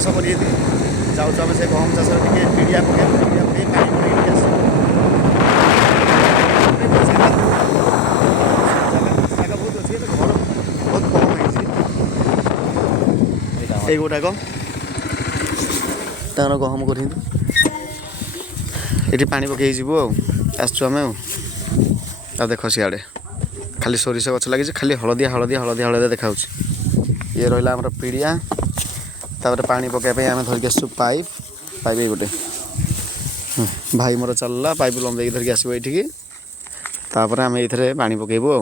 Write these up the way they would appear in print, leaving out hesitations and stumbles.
चाष कर जाऊँ आम से गहम चाष पिड़िया पकड़ पिड़िया पकड़ पानी पकड़ आस जगह बहुत अच्छी घर बहुत कम है गुटाक तार गहम कर ये पानी पकई जीवु आसचु आम आ देख सियाड़े खाली सोरिष गछ लगी खाली हलदिया हलदिया हलदिया हलदिया देखा ये रहा आम पिड़िया तापर पानी पकाइए आम धरिक आसु पाइप पाइप गोटे भाई मोर चलला पाइप लंबे धरिक आसो ये तापर आम ये पानी पकेबू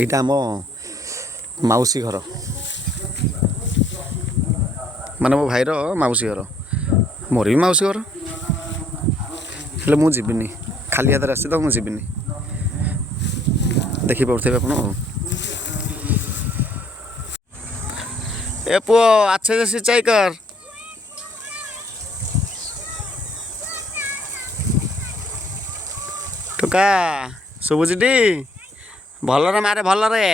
यहाँ आम मौसी घर माने मो भाईर मौसी घर मोर भी मौसी घर हेल्ले मु जीविनी खाली हाथ आसी तो मुझे जीविनी देखी पड़े आप ए पुओ अच्छे से सिंचाई कर टोका शुभुची भलरे मारे भलरे